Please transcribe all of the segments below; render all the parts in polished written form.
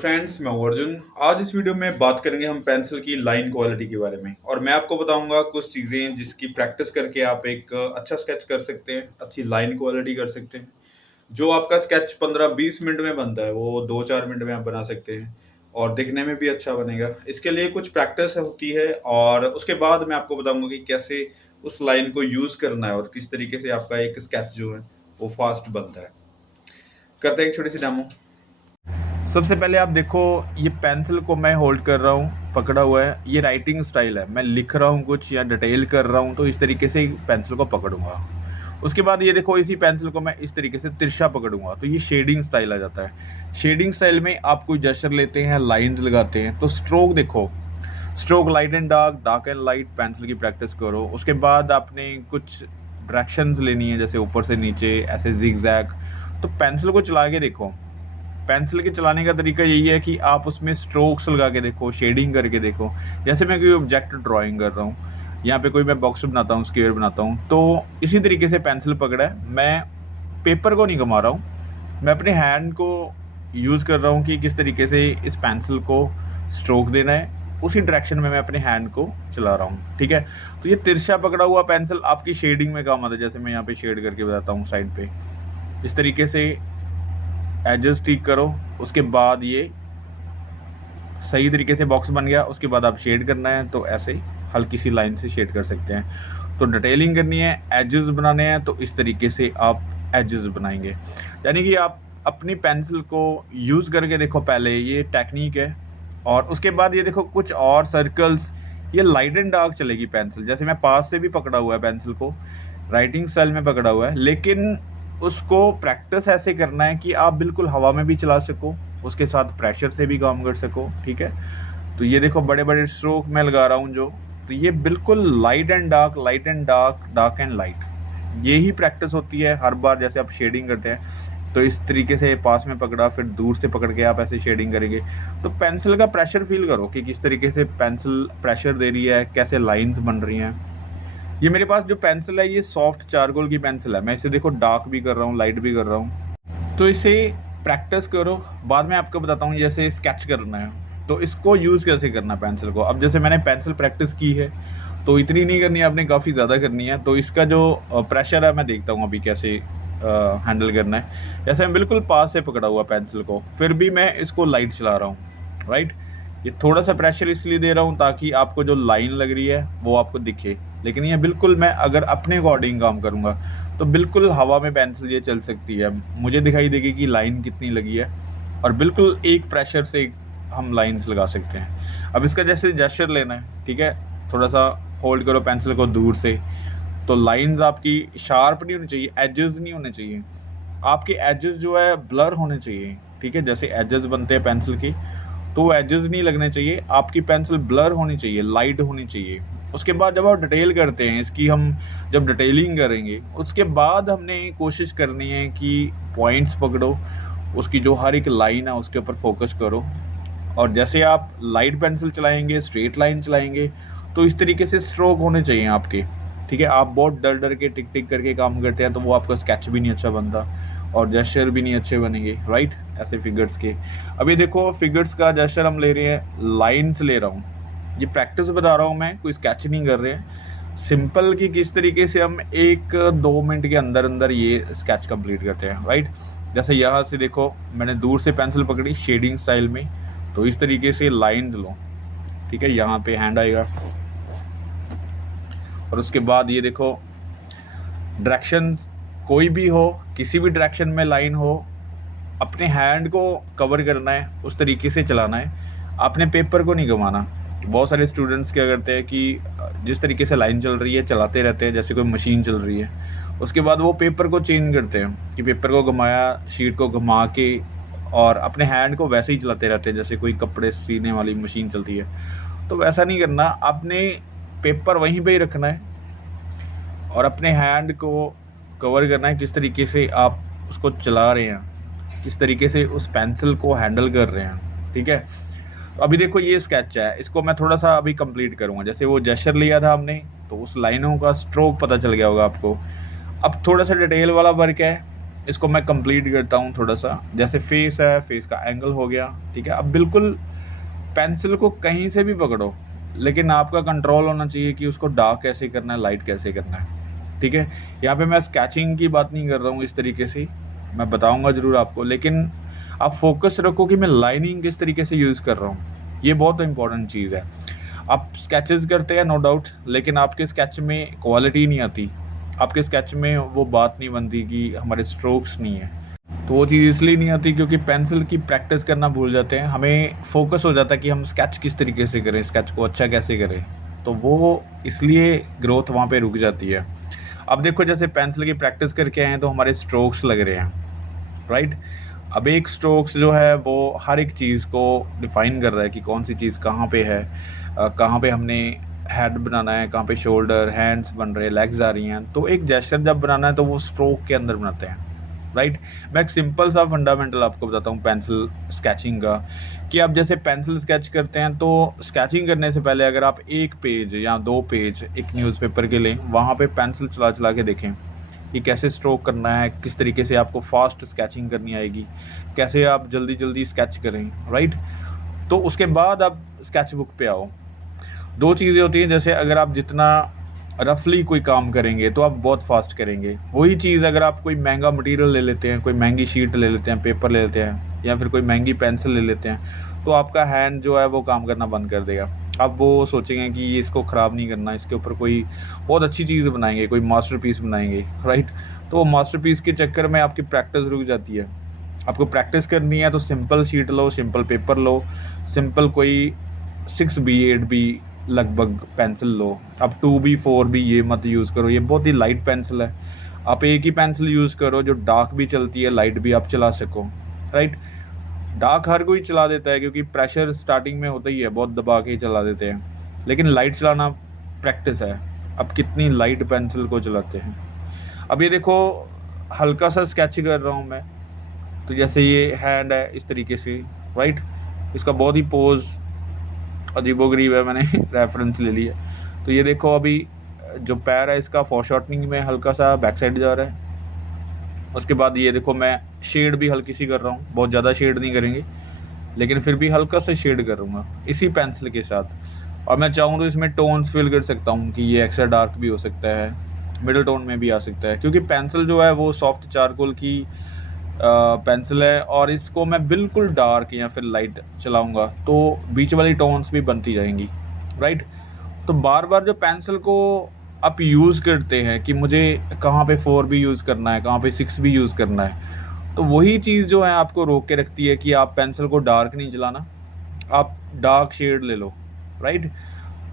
Friends, मैं हूं अर्जुन। आज इस वीडियो में बात करेंगे हम पेंसिल की लाइन क्वालिटी के बारे में और मैं आपको बताऊंगा कुछ चीज़ें जिसकी प्रैक्टिस करके आप एक अच्छा स्केच कर सकते हैं, अच्छी लाइन क्वालिटी कर सकते हैं। जो आपका स्केच 15-20 मिनट में बनता है वो 2-4 मिनट में आप बना सकते हैं और दिखने में भी अच्छा बनेगा। इसके लिए कुछ प्रैक्टिस होती है और उसके बाद मैं आपको बताऊंगा कि कैसे उस लाइन को यूज़ करना है और किस तरीके से आपका एक स्केच जो है वो फास्ट बनता है। करते हैं एक छोटी सी डेमो। सबसे पहले आप देखो, ये पेंसिल को मैं होल्ड कर रहा हूँ, पकड़ा हुआ है। ये राइटिंग स्टाइल है, मैं लिख रहा हूँ कुछ या डिटेल कर रहा हूँ तो इस तरीके से पेंसिल को पकड़ूंगा। उसके बाद ये देखो, इसी पेंसिल को मैं इस तरीके से तिरछा पकड़ूंगा तो ये शेडिंग स्टाइल आ जाता है। शेडिंग स्टाइल में आप कोई जेस्चर लेते हैं, लाइंस लगाते हैं, तो स्ट्रोक देखो, stroke light and dark, dark and light, pencil की प्रैक्टिस करो। उसके बाद आपने कुछ डायरेक्शंस लेनी है, जैसे ऊपर से नीचे, ऐसे जिग जैग। तो पेंसिल को चला के देखो, पेंसिल के चलाने का तरीका यही है कि आप उसमें स्ट्रोक्स लगा के देखो, शेडिंग करके देखो। जैसे मैं कोई ऑब्जेक्ट ड्राइंग कर रहा हूँ, यहाँ पे कोई मैं बॉक्स बनाता हूँ, स्क्वायर बनाता हूँ, तो इसी तरीके से पेंसिल पकड़ा है। मैं पेपर को नहीं घुमा रहा हूँ, मैं अपने हैंड को यूज़ कर रहा हूँ कि किस तरीके से इस पेंसिल को स्ट्रोक देना है, उसी डायरेक्शन में मैं अपने हैंड को चला रहा हूँ। ठीक है, तो ये तिरछा पकड़ा हुआ पेंसिल आपकी शेडिंग में काम आता है। जैसे मैं यहाँ पे शेड करके बताता हूँ साइड पे, इस तरीके से एजेस ठीक करो। उसके बाद ये सही तरीके से बॉक्स बन गया। उसके बाद आप शेड करना है तो ऐसे हल्की सी लाइन से शेड कर सकते हैं। तो डिटेलिंग करनी है, एजेस बनाने हैं, तो इस तरीके से आप एजेस बनाएंगे। यानी कि आप अपनी पेंसिल को यूज़ करके देखो, पहले ये टेक्निक है। और उसके बाद ये देखो कुछ और सर्कल्स, ये लाइट एंड डार्क चलेगी पेंसिल। जैसे मैं पास से भी पकड़ा हुआ है पेंसिल को, राइटिंग स्टाइल में पकड़ा हुआ है, लेकिन उसको प्रैक्टिस ऐसे करना है कि आप बिल्कुल हवा में भी चला सको, उसके साथ प्रेशर से भी काम कर सको। ठीक है, तो ये देखो बड़े बड़े स्ट्रोक मैं लगा रहा हूँ जो, तो ये बिल्कुल light and dark, light and dark, dark and light, यही प्रैक्टिस होती है हर बार। जैसे आप शेडिंग करते हैं तो इस तरीके से पास में पकड़ा, फिर दूर से पकड़ के आप ऐसे शेडिंग करेंगे। तो पेंसिल का प्रेशर फील करो कि किस तरीके से पेंसिल प्रेशर दे रही है, कैसे लाइंस बन रही हैं। ये मेरे पास जो पेंसिल है ये सॉफ्ट चारकोल की पेंसिल है। मैं इसे देखो डार्क भी कर रहा हूँ, लाइट भी कर रहा हूँ। तो इसे प्रैक्टिस करो, बाद में आपको बताता हूँ जैसे स्केच करना है तो इसको यूज़ कैसे करना है पेंसिल को। अब जैसे मैंने पेंसिल प्रैक्टिस की है तो इतनी नहीं करनी है, आपने काफ़ी ज़्यादा करनी है। तो इसका जो प्रेशर है मैं देखता हूँ अभी कैसे हैंडल करना है। जैसे मैं बिल्कुल पास से पकड़ा हुआ पेंसिल को, फिर भी मैं इसको लाइट चला रहा हूँ, राइट। ये थोड़ा सा प्रेशर इसलिए दे रहा हूँ ताकि आपको जो लाइन लग रही है वो आपको दिखे। लेकिन ये बिल्कुल, मैं अगर अपने अकॉर्डिंग काम करूँगा तो बिल्कुल हवा में पेंसिल ये चल सकती है, मुझे दिखाई देगी कि लाइन कितनी लगी है, और बिल्कुल एक प्रेशर से हम लाइंस लगा सकते हैं। अब इसका जैसे जेस्चर लेना है, ठीक है, थोड़ा सा होल्ड करो पेंसिल को दूर से, तो लाइंस आपकी शार्प नहीं होनी चाहिए, एजेस नहीं होने चाहिए, आपके एजेस जो है ब्लर होने चाहिए। ठीक है, जैसे एजेस बनते हैं पेंसिल के, तो एजेस नहीं लगने चाहिए, आपकी पेंसिल ब्लर होनी चाहिए, लाइट होनी चाहिए। उसके बाद जब आप डिटेल करते हैं इसकी, हम जब डिटेलिंग करेंगे उसके बाद हमने कोशिश करनी है कि पॉइंट्स पकड़ो, उसकी जो हर एक लाइन है उसके ऊपर फोकस करो। और जैसे आप लाइट पेंसिल चलाएंगे, स्ट्रेट लाइन चलाएंगे, तो इस तरीके से स्ट्रोक होने चाहिए आपके। ठीक है, आप बहुत डर डर के टिक टिक करके काम करते हैं तो वो आपका स्केच भी नहीं अच्छा बनता और जेस्चर भी नहीं अच्छे बनेंगे, राइट, ऐसे फिगर्स के। अभी देखो फिगर्स का जेस्चर हम ले रहे हैं, लाइन्स ले रहा हूँ, ये प्रैक्टिस बता रहा हूँ मैं, कोई स्केच नहीं कर रहे हैं। सिंपल कि किस तरीके से हम 1-2 मिनट के अंदर अंदर ये स्केच कंप्लीट करते हैं, राइट। जैसे यहाँ से देखो, मैंने दूर से पेंसिल पकड़ी शेडिंग स्टाइल में, तो इस तरीके से लाइंस लो। ठीक है, यहाँ पे हैंड आएगा और उसके बाद ये देखो डायरेक्शन कोई भी हो, किसी भी डायरेक्शन में लाइन हो, अपने हैंड को कवर करना है, उस तरीके से चलाना है, आपने पेपर को नहीं घुमाना। बहुत सारे स्टूडेंट्स क्या करते हैं कि जिस तरीके से लाइन चल रही है चलाते रहते हैं, जैसे कोई मशीन चल रही है। उसके बाद वो पेपर को चेंज करते हैं कि पेपर को घुमाया, शीट को घुमा के, और अपने हैंड को वैसे ही चलाते रहते हैं जैसे कोई कपड़े सीने वाली मशीन चलती है। तो वैसा नहीं करना, आपने पेपर वहीं पे ही रखना है और अपने हैंड को कवर करना है, किस तरीके से आप उसको चला रहे हैं, किस तरीके से उस पेंसिल को हैंडल कर रहे हैं। ठीक है, अभी देखो ये स्केच है, इसको मैं थोड़ा सा अभी कंप्लीट करूँगा। जैसे वो जेस्चर लिया था हमने, तो उस लाइनों का स्ट्रोक पता चल गया होगा आपको। अब थोड़ा सा डिटेल वाला वर्क है, इसको मैं कंप्लीट करता हूँ थोड़ा सा। जैसे फेस है, फेस का एंगल हो गया, ठीक है। अब बिल्कुल पेंसिल को कहीं से भी पकड़ो, लेकिन आपका कंट्रोल होना चाहिए कि उसको डार्क कैसे करना है, लाइट कैसे करना है, ठीक है। यहाँ पे मैं स्केचिंग की बात नहीं कर रहा हूँ इस तरीके से, मैं बताऊंगा ज़रूर आपको, लेकिन आप फोकस रखो कि मैं लाइनिंग किस तरीके से यूज़ कर रहा हूँ। ये बहुत इंपॉर्टेंट चीज़ है। आप स्केचेस करते हैं नो डाउट, लेकिन आपके स्केच में क्वालिटी नहीं आती, आपके स्केच में वो बात नहीं बनती कि हमारे स्ट्रोक्स नहीं है। तो वो चीज़ इसलिए नहीं आती क्योंकि पेंसिल की प्रैक्टिस करना भूल जाते हैं, हमें फोकस हो जाता है कि हम स्केच किस तरीके से करें, स्केच को अच्छा कैसे करें, तो वो इसलिए ग्रोथ वहाँ पे रुक जाती है। अब देखो जैसे पेंसिल की प्रैक्टिस करके आए हैं तो हमारे स्ट्रोक्स लग रहे हैं, राइट। अब एक स्ट्रोक्स जो है वो हर एक चीज़ को डिफाइन कर रहा है कि कौन सी चीज़ कहाँ पे है, कहाँ पे हमने हेड बनाना है, कहाँ पे शोल्डर, हैंड्स बन रहे हैं, लेग्स आ रही हैं। तो एक जेस्चर जब बनाना है तो वो स्ट्रोक के अंदर बनाते हैं, राइट। मैं एक सिंपल सा फंडामेंटल आपको बताता हूँ पेंसिल स्केचिंग का, कि आप जैसे पेंसिल स्केच करते हैं तो स्केचिंग करने से पहले अगर आप एक पेज या दो पेज एक न्यूज़पेपर के लें, वहाँ पे पेंसिल चला चला के देखें कि कैसे स्ट्रोक करना है, किस तरीके से आपको फास्ट स्केचिंग करनी आएगी, कैसे आप जल्दी जल्दी स्केच करें, राइट। तो उसके बाद आप स्केच बुक पे आओ। दो चीज़ें होती हैं, जैसे अगर आप जितना रफली कोई काम करेंगे तो आप बहुत फास्ट करेंगे। वही चीज़ अगर आप कोई महंगा मटेरियल ले लेते हैं, कोई महंगी शीट ले लेते हैं, पेपर ले लेते हैं, या फिर कोई महंगी पेंसिल ले लेते हैं, तो आपका हैंड जो है वो काम करना बंद कर देगा। अब वो सोचेंगे कि ये इसको ख़राब नहीं करना, इसके ऊपर कोई बहुत अच्छी चीज़ बनाएंगे, कोई मास्टरपीस बनाएंगे, राइट। तो वो मास्टरपीस के चक्कर में आपकी प्रैक्टिस रुक जाती है। आपको प्रैक्टिस करनी है तो सिंपल शीट लो, सिंपल पेपर लो, सिंपल कोई 6B 8B लगभग पेंसिल लो। अब 2B 4B ये मत यूज़ करो, ये बहुत ही लाइट पेंसिल है। आप एक ही पेंसिल यूज़ करो जो डार्क भी चलती है, लाइट भी आप चला सको, राइट। डार्क हर कोई चला देता है क्योंकि प्रेशर स्टार्टिंग में होता ही है, बहुत दबा के ही चला देते हैं, लेकिन लाइट चलाना प्रैक्टिस है। अब कितनी लाइट पेंसिल को चलाते हैं। अब ये देखो हल्का सा स्केच कर रहा हूँ मैं, तो जैसे ये हैंड है इस तरीके से, राइट। इसका बहुत ही पोज अजीबोगरीब है, मैंने रेफरेंस ले लिया। तो ये देखो अभी जो पैर है इसका फॉरशॉर्टनिंग में हल्का सा बैक साइड जा रहा है। उसके बाद ये देखो मैं शेड भी हल्की सी कर रहा हूँ, बहुत ज़्यादा शेड नहीं करेंगे, लेकिन फिर भी हल्का सा शेड करूँगा इसी पेंसिल के साथ। और मैं चाहूँ तो इसमें टोन्स फिल कर सकता हूँ कि ये एक्स्ट्रा डार्क भी हो सकता है, मिडल टोन में भी आ सकता है, क्योंकि पेंसिल जो है वो सॉफ्ट चारकोल की पेंसिल है, और इसको मैं बिल्कुल डार्क या फिर लाइट चलाऊंगा तो बीच वाली टोन्स भी बनती जाएंगी, राइट। तो बार बार जो पेंसिल को आप यूज़ करते हैं कि मुझे कहाँ पे 4B यूज़ करना है, कहाँ पे 6B यूज़ करना है, तो वही चीज़ जो है आपको रोक के रखती है कि आप पेंसिल को डार्क नहीं चलाना, आप डार्क शेड ले लो, राइट।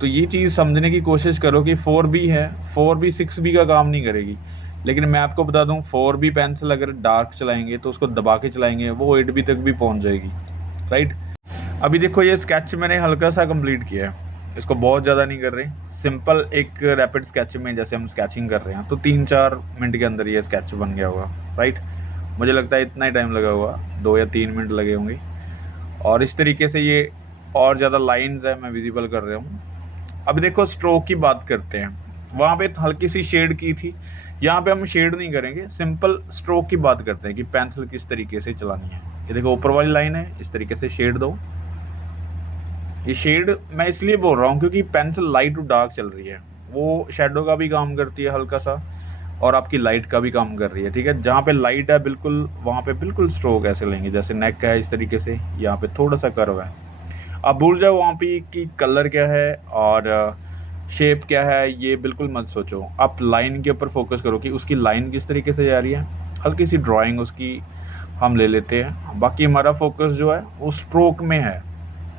तो ये चीज़ समझने की कोशिश करो कि 4B है, 4B 6B का काम नहीं करेगी। लेकिन मैं आपको बता दूं 4B पेंसिल अगर डार्क चलाएंगे तो उसको दबा के चलाएंगे वो 8B तक भी पहुंच जाएगी, राइट। अभी देखो ये स्केच मैंने हल्का सा कंप्लीट किया है, इसको बहुत ज़्यादा नहीं कर रहे, सिंपल एक रैपिड स्केच में जैसे हम स्केचिंग कर रहे हैं, तो 3-4 मिनट के अंदर ये स्केच बन गया होगा, राइट। मुझे लगता है इतना ही टाइम लगा होगा, 2 या 3 मिनट लगे होंगे। और इस तरीके से ये और ज़्यादा लाइन्स है मैं विजिबल कर रहा हूँ। अब देखो स्ट्रोक की बात करते हैं, वहाँ पे हल्की सी शेड की थी, यहाँ पे हम शेड नहीं करेंगे, सिंपल स्ट्रोक की बात करते हैं कि पेंसिल किस तरीके से चलानी है। ये देखो ऊपर वाली लाइन है, इस तरीके से शेड दो। ये शेड मैं इसलिए बोल रहा हूँ क्योंकि पेंसिल लाइट टू डार्क चल रही है, वो शेडो का भी काम करती है हल्का सा, और आपकी लाइट का भी काम कर रही है, ठीक है। जहाँ पे लाइट है बिल्कुल वहाँ पे बिल्कुल स्ट्रोक ऐसे लेंगे जैसे नेक का है इस तरीके से, यहाँ पे थोड़ा सा कर्व है। आप भूल जाओ वहाँ पे कि कलर क्या है और शेप क्या है, ये बिल्कुल मत सोचो। आप लाइन के ऊपर फोकस करो कि उसकी लाइन किस तरीके से जा रही है, हल्की सी ड्राइंग उसकी हम ले लेते हैं। बाकी हमारा फोकस जो है वो स्ट्रोक में है,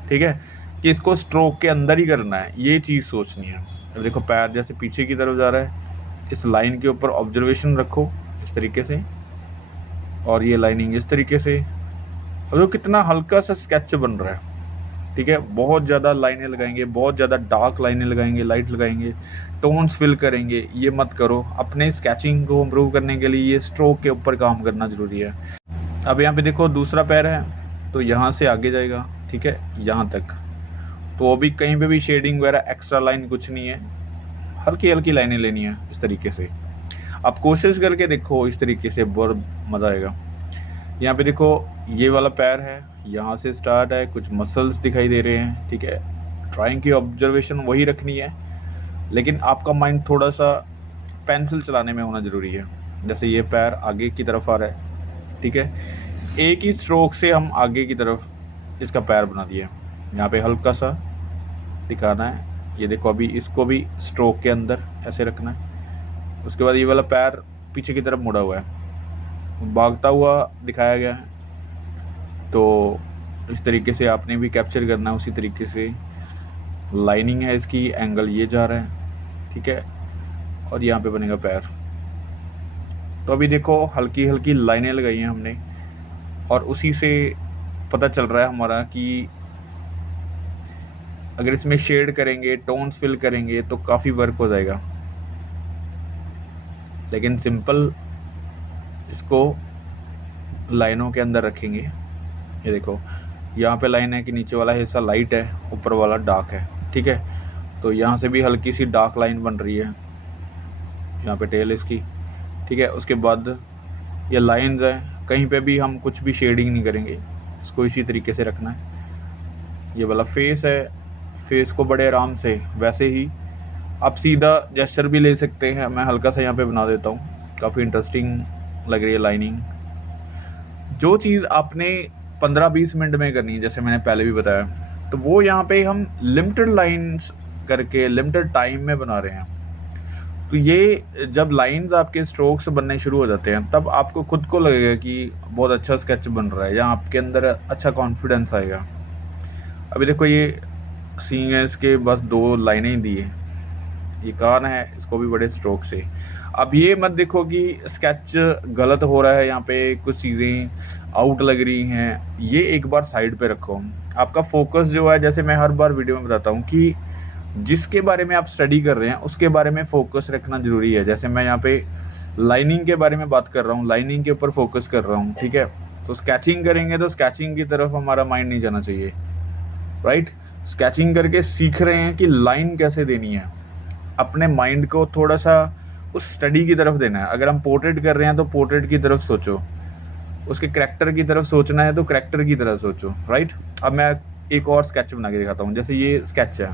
ठीक है, कि इसको स्ट्रोक के अंदर ही करना है, ये चीज़ सोचनी है। अब देखो पैर जैसे पीछे की तरफ जा रहा है, इस लाइन के ऊपर ऑब्जर्वेशन रखो इस तरीके से, और ये लाइनिंग इस तरीके से। अब देखो कितना हल्का सा स्केच बन रहा है, ठीक है। बहुत ज़्यादा लाइनें लगाएंगे, बहुत ज़्यादा डार्क लाइनें लगाएंगे, लाइट लगाएंगे, टोन्स फिल करेंगे, ये मत करो। अपने स्केचिंग को इम्प्रूव करने के लिए ये स्ट्रोक के ऊपर काम करना ज़रूरी है। अब यहाँ पे देखो दूसरा पैर है तो यहाँ से आगे जाएगा, ठीक है, यहाँ तक। तो अभी कहीं पे भी शेडिंग वगैरह एक्स्ट्रा लाइन कुछ नहीं है, हल्की हल्की लाइनें लेनी है इस तरीके से। आप कोशिश करके देखो इस तरीके से, बहुत मज़ा आएगा। यहाँ पे देखो ये वाला पैर है, यहाँ से स्टार्ट है, कुछ मसल्स दिखाई दे रहे हैं, ठीक है। ड्राइंग की ऑब्जर्वेशन वही रखनी है, लेकिन आपका माइंड थोड़ा सा पेंसिल चलाने में होना ज़रूरी है। जैसे ये पैर आगे की तरफ आ रहा है, ठीक है, एक ही स्ट्रोक से हम आगे की तरफ इसका पैर बना दिया। यहाँ पे हल्का सा दिखाना है, ये देखो अभी इसको भी स्ट्रोक के अंदर ऐसे रखना है। उसके बाद ये वाला पैर पीछे की तरफ मुड़ा हुआ है, भागता हुआ दिखाया गया है। तो इस तरीके से आपने भी कैप्चर करना है, उसी तरीके से लाइनिंग है इसकी, एंगल ये जा रहा है, ठीक है, और यहाँ पे बनेगा पैर। तो अभी देखो हल्की हल्की लाइनें लगाई हैं हमने, और उसी से पता चल रहा है हमारा कि अगर इसमें शेड करेंगे, टोन्स फिल करेंगे तो काफ़ी वर्क हो जाएगा। लेकिन सिंपल इसको लाइनों के अंदर रखेंगे। ये देखो यहाँ पे लाइन है कि नीचे वाला हिस्सा लाइट है, ऊपर वाला डार्क है, ठीक है। तो यहाँ से भी हल्की सी डार्क लाइन बन रही है, यहाँ पे टेल इसकी, ठीक है। उसके बाद ये लाइंस है, कहीं पे भी हम कुछ भी शेडिंग नहीं करेंगे, इसको इसी तरीके से रखना है। ये वाला फेस है, फेस को बड़े आराम से वैसे ही आप सीधा जेस्चर भी ले सकते हैं। मैं हल्का सा यहाँ पे बना देता हूँ, काफ़ी इंटरेस्टिंग लग रही है लाइनिंग। जो चीज़ आपने 15-20 मिनट में करनी है, जैसे मैंने पहले भी बताया, तो वो यहाँ पे हम लिमिटेड लाइंस करके लिमिटेड टाइम में बना रहे हैं। तो ये जब लाइंस आपके स्ट्रोक्स बनने शुरू हो जाते हैं, तब आपको खुद को लगेगा कि बहुत अच्छा स्केच बन रहा है, या आपके अंदर अच्छा कॉन्फिडेंस आएगा। अभी देखो ये सींग है, इसके बस 2 लाइनें ही दी है। ये कान है, इसको भी बड़े स्ट्रोक से। अब ये मत देखो कि स्केच गलत हो रहा है, यहाँ पे कुछ चीज़ें आउट लग रही हैं, ये एक बार साइड पे रखो। आपका फोकस जो है, जैसे मैं हर बार वीडियो में बताता हूँ कि जिसके बारे में आप स्टडी कर रहे हैं उसके बारे में फोकस रखना ज़रूरी है। जैसे मैं यहाँ पे लाइनिंग के बारे में बात कर रहा हूँ, लाइनिंग के ऊपर फोकस कर रहा हूँ, ठीक है। तो स्केचिंग करेंगे तो स्केचिंग की तरफ हमारा माइंड नहीं जाना चाहिए, राइट। स्केचिंग करके सीख रहे हैं कि लाइन कैसे देनी है, अपने माइंड को थोड़ा सा उस स्टडी की तरफ देना है। अगर हम पोर्ट्रेट कर रहे हैं तो पोर्ट्रेट की तरफ सोचो, उसके करैक्टर की तरफ सोचना है तो करैक्टर की तरफ सोचो, राइट। अब मैं एक और स्केच बना के दिखाता हूँ, जैसे ये स्केच है,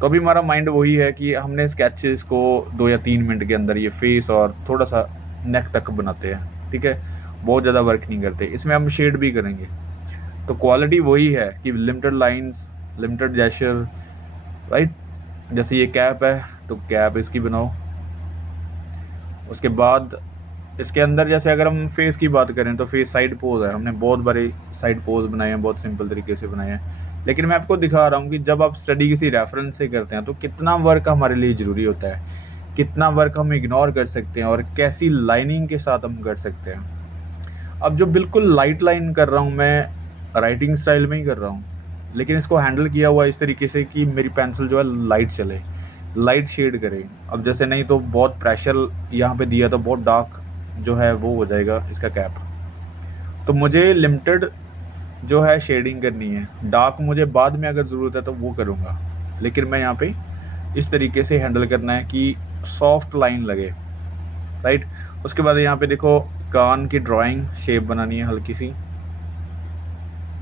तो अभी हमारा माइंड वही है कि हमने स्केचेस को 2 या 3 मिनट के अंदर ये फेस और थोड़ा सा नेक तक बनाते हैं, ठीक है, बहुत ज़्यादा वर्क नहीं करते। इसमें हम शेड भी करेंगे, तो क्वालिटी वही है कि limited lines, limited gesture, right. जैसे ये कैप है तो कैप इसकी बनाओ। उसके बाद इसके अंदर जैसे अगर हम फेस की बात करें तो फेस साइड पोज है, हमने बहुत बड़े साइड पोज बनाए हैं, बहुत सिंपल तरीके से बनाए हैं। लेकिन मैं आपको दिखा रहा हूँ कि जब आप स्टडी किसी रेफरेंस से करते हैं तो कितना वर्क हमारे लिए ज़रूरी होता है, कितना वर्क हम इग्नोर कर सकते हैं और कैसी लाइनिंग के साथ हम कर सकते हैं। अब जो बिल्कुल लाइट लाइन कर रहा हूँ मैं राइटिंग स्टाइल में ही कर रहा हूँ, लेकिन इसको हैंडल किया हुआ इस तरीके से कि मेरी पेंसिल जो है लाइट चले, लाइट शेड करे। अब जैसे नहीं तो बहुत प्रेशर यहाँ पे दिया तो बहुत डार्क जो है वो हो जाएगा इसका कैप। तो मुझे लिमिटेड जो है शेडिंग करनी है, डार्क मुझे बाद में अगर ज़रूरत है तो वो करूँगा, लेकिन मैं यहाँ पे इस तरीके से हैंडल करना है कि सॉफ्ट लाइन लगे, राइट। उसके बाद यहाँ पे देखो कान की ड्राइंग शेप बनानी है हल्की सी,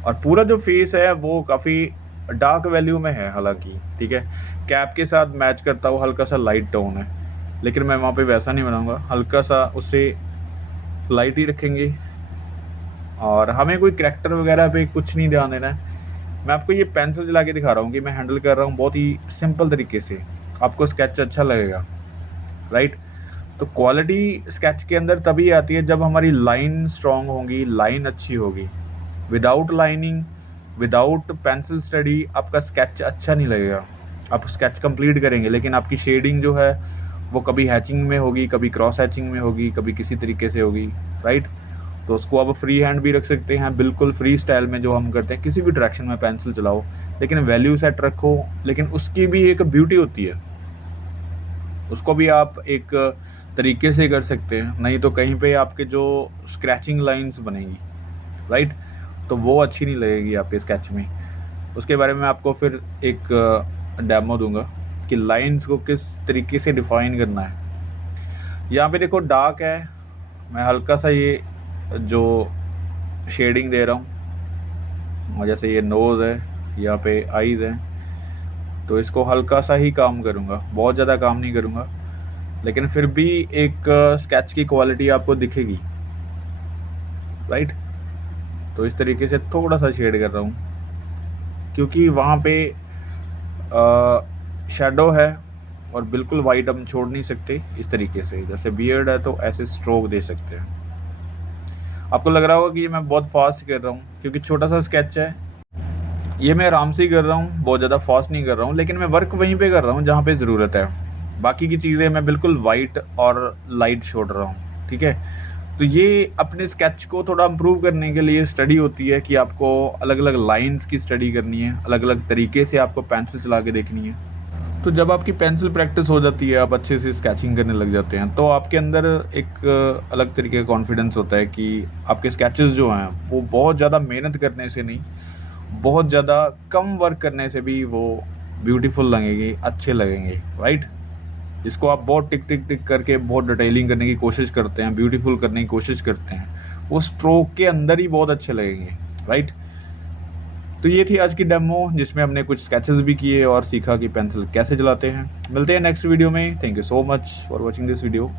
और पूरा जो फेस है वो काफ़ी डार्क वैल्यू में है हालांकि, ठीक है। कैप के साथ मैच करता हुआ हल्का सा लाइट टोन है, लेकिन मैं वहाँ पे वैसा नहीं बनाऊँगा, हल्का सा उससे लाइट ही रखेंगे। और हमें कोई करैक्टर वगैरह पे कुछ नहीं ध्यान देना है। मैं आपको ये पेंसिल चला के दिखा रहा हूँ कि मैं हैंडल कर रहा हूँ बहुत ही सिंपल तरीके से, आपको स्केच अच्छा लगेगा, राइट। तो क्वालिटी स्केच के अंदर तभी आती है जब हमारी लाइन स्ट्रॉन्ग होगी, लाइन अच्छी होगी। Without lining, without pencil study आपका स्केच अच्छा नहीं लगेगा। आप स्केच कंप्लीट करेंगे लेकिन आपकी शेडिंग जो है वो कभी हैचिंग में होगी, कभी क्रॉस हैचिंग में होगी, कभी किसी तरीके से होगी, राइट। तो उसको आप फ्री हैंड भी रख सकते हैं, बिल्कुल फ्री स्टाइल में जो हम करते हैं, किसी भी डायरेक्शन में पेंसिल चलाओ, लेकिन वैल्यू सेट रखो। लेकिन उसकी भी एक ब्यूटी होती है, उसको भी आप एक तरीके से कर सकते हैं, नहीं तो कहीं पे आपके जो स्क्रैचिंग लाइंस बनेंगी, राइट, तो वो अच्छी नहीं लगेगी आपके स्केच में। उसके बारे में आपको फिर एक डेमो दूंगा कि लाइंस को किस तरीके से डिफाइन करना है। यहाँ पे देखो डार्क है, मैं हल्का सा ये जो शेडिंग दे रहा हूँ, और जैसे ये नोज़ है, यहाँ पे आईज़ है, तो इसको हल्का सा ही काम करूँगा, बहुत ज़्यादा काम नहीं करूँगा, लेकिन फिर भी एक स्केच की क्वालिटी आपको दिखेगी, राइट। तो इस तरीके से थोड़ा सा शेड कर रहा हूँ, क्योंकि वहाँ पे शेडो है और बिल्कुल वाइट हम छोड़ नहीं सकते। इस तरीके से जैसे बियर्ड है तो ऐसे स्ट्रोक दे सकते हैं। आपको लग रहा होगा कि ये मैं बहुत फास्ट कर रहा हूँ, क्योंकि छोटा सा स्केच है, ये मैं आराम से ही कर रहा हूँ, बहुत ज़्यादा फास्ट नहीं कर रहा हूँ, लेकिन मैं वर्क वहीं पे कर रहा हूँ जहाँ पे ज़रूरत है। बाकी की चीज़ें मैं बिल्कुल वाइट और लाइट छोड़ रहा हूँ, ठीक है। तो ये अपने स्केच को थोड़ा इम्प्रूव करने के लिए स्टडी होती है कि आपको अलग अलग लाइंस की स्टडी करनी है, अलग अलग तरीके से आपको पेंसिल चला के देखनी है। तो जब आपकी पेंसिल प्रैक्टिस हो जाती है, आप अच्छे से स्केचिंग करने लग जाते हैं, तो आपके अंदर एक अलग तरीके का कॉन्फिडेंस होता है कि आपके स्केचेस जो हैं वो बहुत ज़्यादा मेहनत करने से नहीं, बहुत ज़्यादा कम वर्क करने से भी वो ब्यूटीफुल लगेंगे, अच्छे लगेंगे, राइट। जिसको आप बहुत टिक टिक टिक करके बहुत डिटेलिंग करने की कोशिश करते हैं, ब्यूटीफुल करने की कोशिश करते हैं, वो स्ट्रोक के अंदर ही बहुत अच्छे लगेंगे, राइट। तो ये थी आज की डेमो, जिसमें हमने कुछ स्केचेस भी किए और सीखा कि पेंसिल कैसे चलाते हैं। मिलते हैं नेक्स्ट वीडियो में। Thank you so much for watching this video.